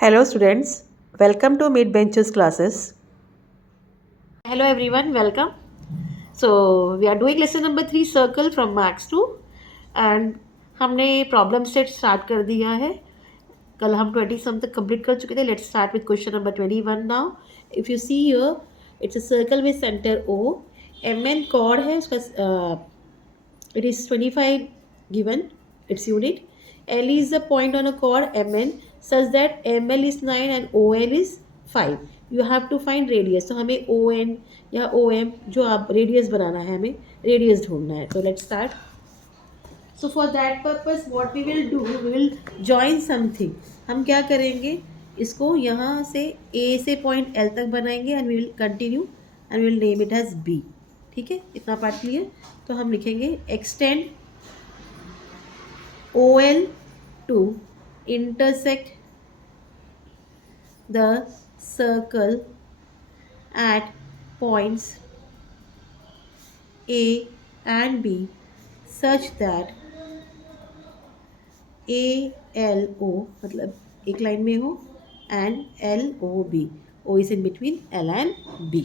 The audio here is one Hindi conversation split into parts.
Hello students, welcome to Mid Benches classes. Hello everyone, welcome. So we are doing lesson number 3 circle from Max 2 and हमने प्रॉब्लम सेट स्टार्ट कर दिया है. कल हम 20 सम तक कंप्लीट कर चुके थे. Let's start with question number 21 now. If you see here it's a circle with centre O. MN chord है उसका it is 25 given its unit. L is the point on a chord MN such that ML is 9 and OL is 5. You have to find radius. तो हमें ON या OM जो आप रेडियस बनाना है, हमें रेडियस ढूंढना है. So let's start. So for that purpose what we will do, we will join something. हम क्या करेंगे, इसको यहाँ से A से point L तक बनाएंगे and we will continue and we will name it as B. ठीक है, इतना पार्ट क्लियर. तो हम लिखेंगे extend OL to intersect the circle at points A and B such that ALO मतलब एक लाइन में हो and LOB, O is in between L and B.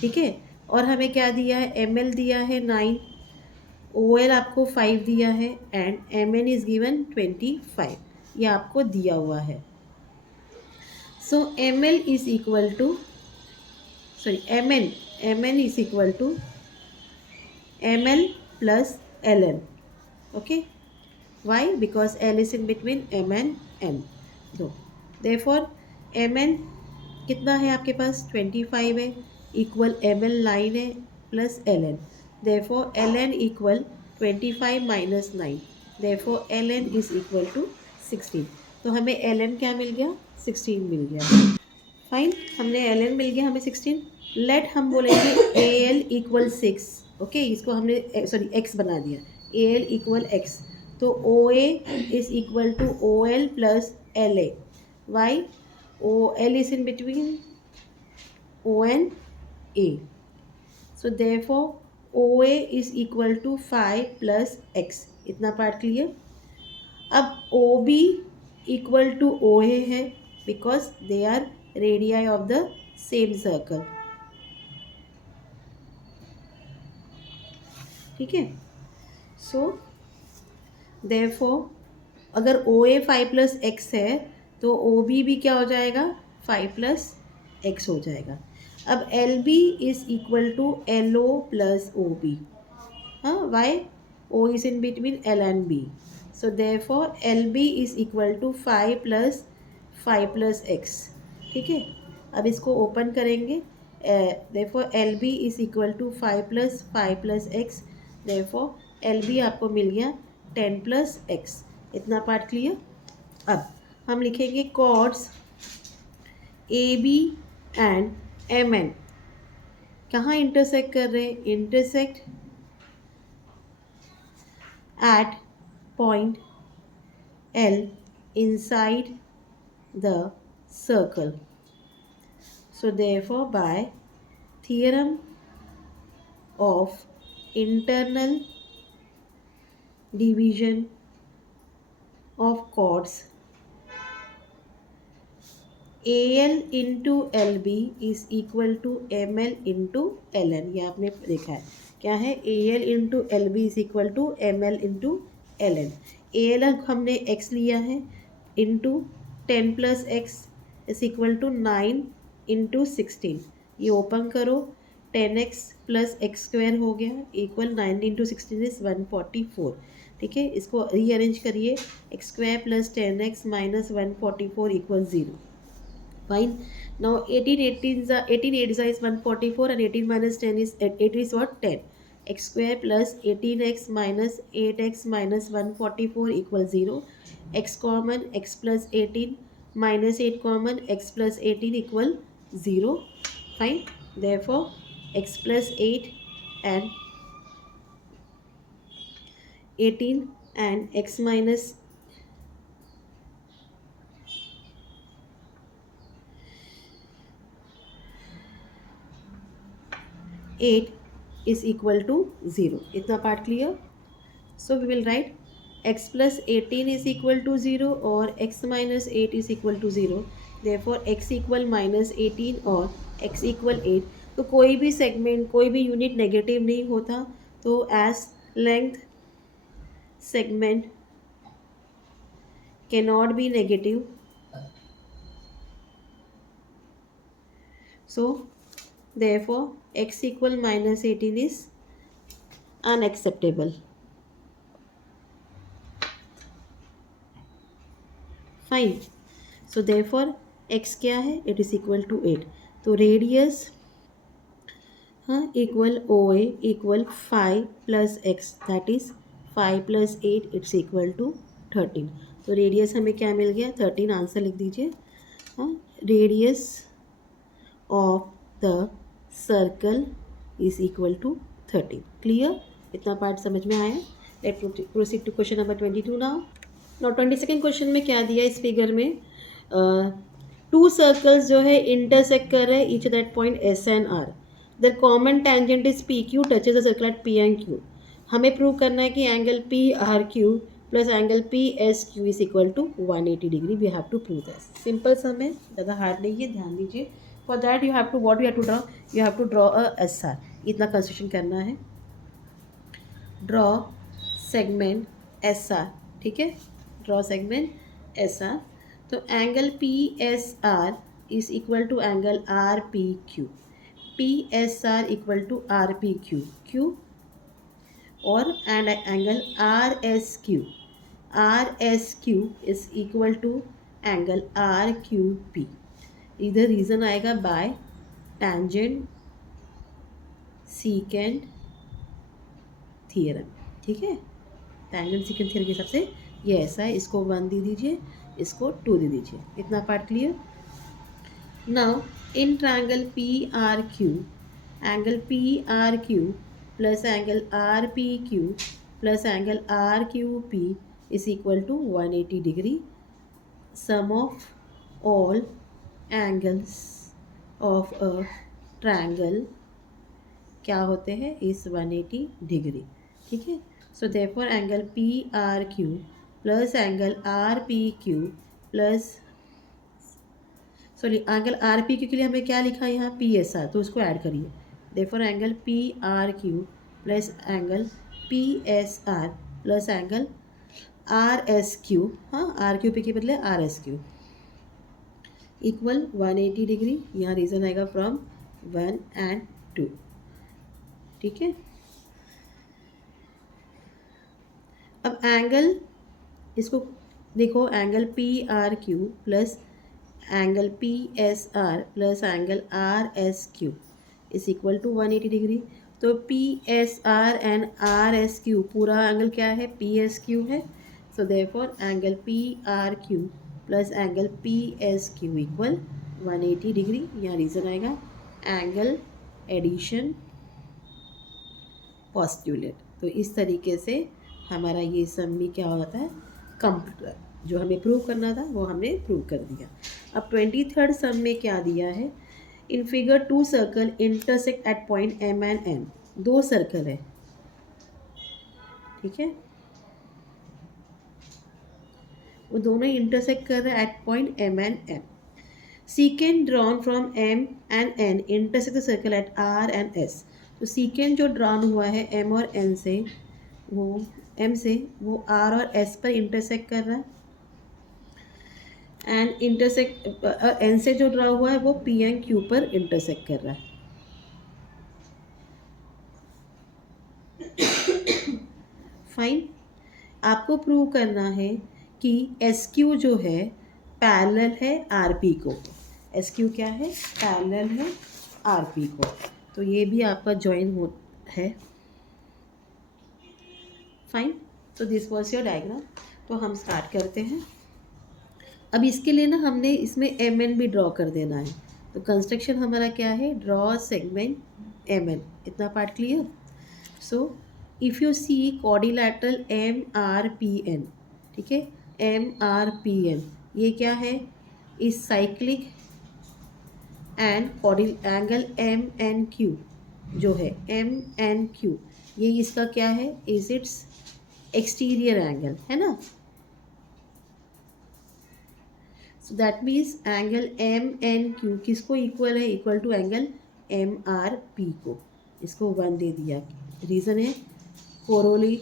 ठीक है, और हमें क्या दिया है, ML दिया है 9, OL आपको 5 दिया है एंड MN इज गिवन 25. ये आपको दिया हुआ है. So ML is equal to MN is equal to ML plus LN. Okay, why? Because L is in between M and N. तो देयरफॉर MN कितना है आपके पास, 25 है, इक्वल ML 9 है plus LN. Therefore ln equal 25 minus 9. Therefore ln is equal to 16. तो हमें ln क्या मिल गया, 16 मिल गया. फाइन, हमने ln मिल गया हमें 16. लेट हम बोलेंगे al इक्वल 6. ओके, इसको हमने x बना दिया. al equal x. तो oa is equal to ol plus la. Why? ol is in between o and a. So therefore OA is equal to 5 plus x. इतना पार्ट क्लियर. अब OB equal to OA है because they are radii of the same circle. ठीक है, so therefore अगर OA 5 plus x है तो OB भी क्या हो जाएगा, 5 plus x हो जाएगा. अब LB is equal to LO plus OB. Why? O is in between L and B. So therefore LB is equal to 5 plus x. ठीक है, अब इसको ओपन करेंगे. therefore LB is equal to 5 plus x. therefore LB आपको मिल गया 10 plus x. इतना पार्ट क्लियर. अब हम लिखेंगे कॉर्ड्स AB एंड MN कहाँ इंटरसेक्ट कर रहे हैं, intersect at point L inside the circle. So therefore by theorem of internal division of chords, AL into LB is equal to ML into LN. ये आपने देखा है क्या है, AL into LB is equal to ML into LN. AL हमने x लिया है into 10 plus x is equal to 9 into 16. ये ओपन करो, 10x प्लस एक्स स्क्वायर हो गया इक्वल 9 इंटू 16 इज 144. ठीक है, इसको रीअरेंज करिए, x square plus 10x minus 144 equal 0. Fine. Now 18 8 is 144 and 18 minus 10 is 8 is what, 10. X square plus 18x minus 8x minus 144 equals 0. X common, x plus 18 minus 8 common, x plus 18 equal 0. Fine. Therefore x plus 8 and 18 and x minus 8 is equal to 0. इतना part clear. So we will write x plus 18 is equal to 0 और x minus 8 is equal to 0. therefore x equal minus 18 और x equal 8. तो कोई भी सेगमेंट, कोई भी यूनिट नेगेटिव नहीं होता. तो as length segment cannot be negative, so therefore x equal minus 18 is unacceptable. Fine. So therefore x क्या है, it is equal to 8. तो radius equal OA equal 5 plus x, that is 5 plus 8 it's equal to 13. तो रेडियस हमें क्या मिल गया, 13. आंसर लिख दीजिए. Radius of the circle is equal to 13. Clear, इतना पार्ट समझ में आया. Let proceed to question number 22 now. 22nd question में क्या दिया इस फिगर में, टू सर्कल्स जो है इंटरसेक्ट कर रहे हैं each that point S and R. The common tangent is P Q touches the circle at P and Q. हमें प्रूव करना है कि angle P R Q plus angle P S Q is equal to 180 degree. We have to prove this. Simple sum है, ज़्यादा हार्ड नहीं है, ध्यान दीजिए. For that you have to what you have to draw, you have to draw a S R. इतना कंस्ट्रक्शन करना है. Draw segment S R. ठीक है, ड्रॉ सेगमेंट एस आर. तो angle P S R is equal to angle R P Q. P S R equal to R P Q Q और and angle R S Q. R S Q is equal to angle R Q P. इधर रीज़न आएगा बाय टेंजेंट सीकेंट थियरम. ठीक है, टेंजेंट सीकेंट थियरम के हिसाब से ये ऐसा है. इसको 1 दे दीजिए, इसको 2 दे दीजिए. इतना part clear. Now in triangle P R Q, angle P R Q plus angle R P Q plus angle R Q P is equal to 180 degree. Sum of all angles of a triangle क्या होते हैं, इस 180 डिग्री. ठीक है. So therefore angle P R Q plus angle R P Q plus sorry angle R P Q के लिए हमें क्या लिखा है यहाँ, पी एस आर. तो उसको ऐड करिए. Therefore angle P R Q plus angle P S R plus angle R S Q, R Q P के बदले R S Q equal 180 degree. यहाँ रीज़न आएगा फ्रॉम 1 एंड 2. ठीक है. अब एंगल, इसको देखो, angle P R Q plus angle P S R plus angle R S Q is equal to 180 degree. तो P S R and R S Q पूरा एंगल क्या है, पी एस क्यू है. So therefore angle P R Q plus angle P S Q equal 180 degree. यहाँ रीज़न आएगा एंगल एडिशन पॉस्टुलेट. तो इस तरीके से हमारा ये सम भी क्या होता है, कंप्लीट. जो हमें प्रूव करना था वो हमने प्रूव कर दिया. अब 23rd सम में क्या दिया है, in figure 2 circle intersect at point M and N. 2 circle है. ठीक है, वो दोनों इंटरसेक्ट कर रहे हैं at point M and N. Secant drawn from M and N intersect the circle at R and S. तो सीकेंट जो ड्रॉन हुआ है एम और एन से, वो एम से वो आर और एस पर इंटरसेक्ट कर रहा है. एंड इंटरसेक्ट एन से जो ड्रा हुआ है वो पी एंड क्यू पर इंटरसेक्ट कर रहा है. फाइन. आपको प्रूव करना है कि एस क्यू जो है पैरेलल है आर पी को. एस क्यू क्या है, पैरेलल है आर पी को. तो ये भी आपका ज्वाइन हो है. फाइन. तो दिस वॉज योर डायग्राम. तो हम स्टार्ट करते हैं. अब इसके लिए ना हमने इसमें एम एन भी ड्रॉ कर देना है. तो कंस्ट्रक्शन हमारा क्या है, ड्रॉ सेगमेंट एम एन. इतना part clear. So if you see quadrilateral M R P N. ठीक है, एम आर पी एन ये क्या है, इस cyclic and quadrilateral M N Q जो है एम एन क्यू, ये इसका क्या है, इज इट्स एक्सटीरियर एंगल, है ना। So that means angle M N Q किसको इक्वल है, equal to angle M R P को, इसको 1 दे दिया। रीज़न है corollary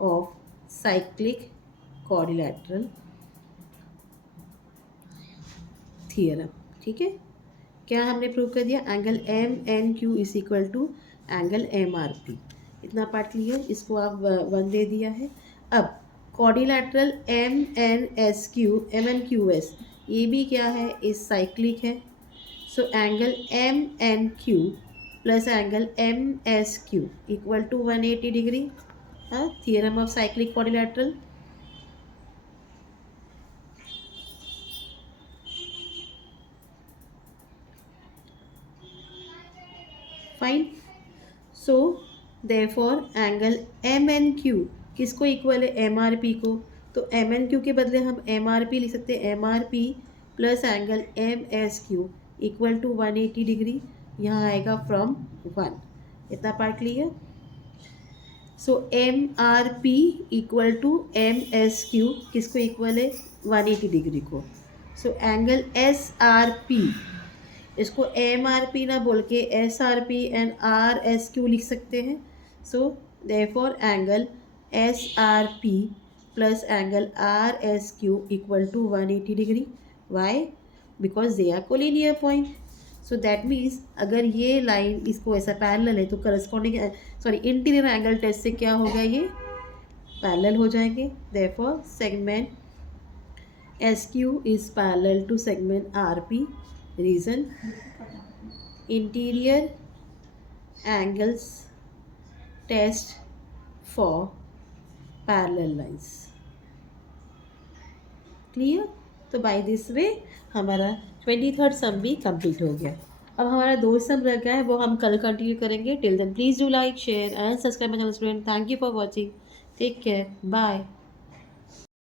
of cyclic quadrilateral theorem, ठीक है। क्या हमने प्रूव कर दिया, angle M N Q is equal to angle M R P. इतना पार्ट क्लियर, इसको आप 1 दे दिया है। अब quadrilateral M N S Q, M N Q S, ये भी क्या है, इस साइक्लिक है। So angle M N Q plus angle M S Q equal to 180 degree. हाँ, theorem of cyclic quadrilateral. Fine. So therefore angle M N Q किसको इक्वल है, एम आर पी को। तो एम एन क्यू के बदले हम एम आर पी लिख सकते हैं, M R P plus angle M S Q equal to 180 degree. यहाँ आएगा फ्रॉम 1। इतना part clear. So M R P equal to M S Q किसको इक्वल है, 180 डिग्री को। So angle S R P, इसको एम आर पी ना बोल के S R P and R S Q लिख सकते हैं। So therefore angle S R P plus angle R S Q equal to 180 degree. Why, because they are collinear point. So that means अगर ये लाइन इसको ऐसा पैरेलल है तो करस्पॉन्डिंग इंटीरियर एंगल टेस्ट से क्या होगा, ये पैरेलल हो जाएंगे। Therefore segment S Q is parallel to segment R P. Reason, interior angles test for parallel lines. Clear. तो बाय दिस वे हमारा 23rd सम भी कंप्लीट हो गया। अब हमारा 2 सम रह गया है, वो हम कल कंटिन्यू करेंगे। Till then please do like, share and subscribe my channel student. Thank you for watching. Take care, bye.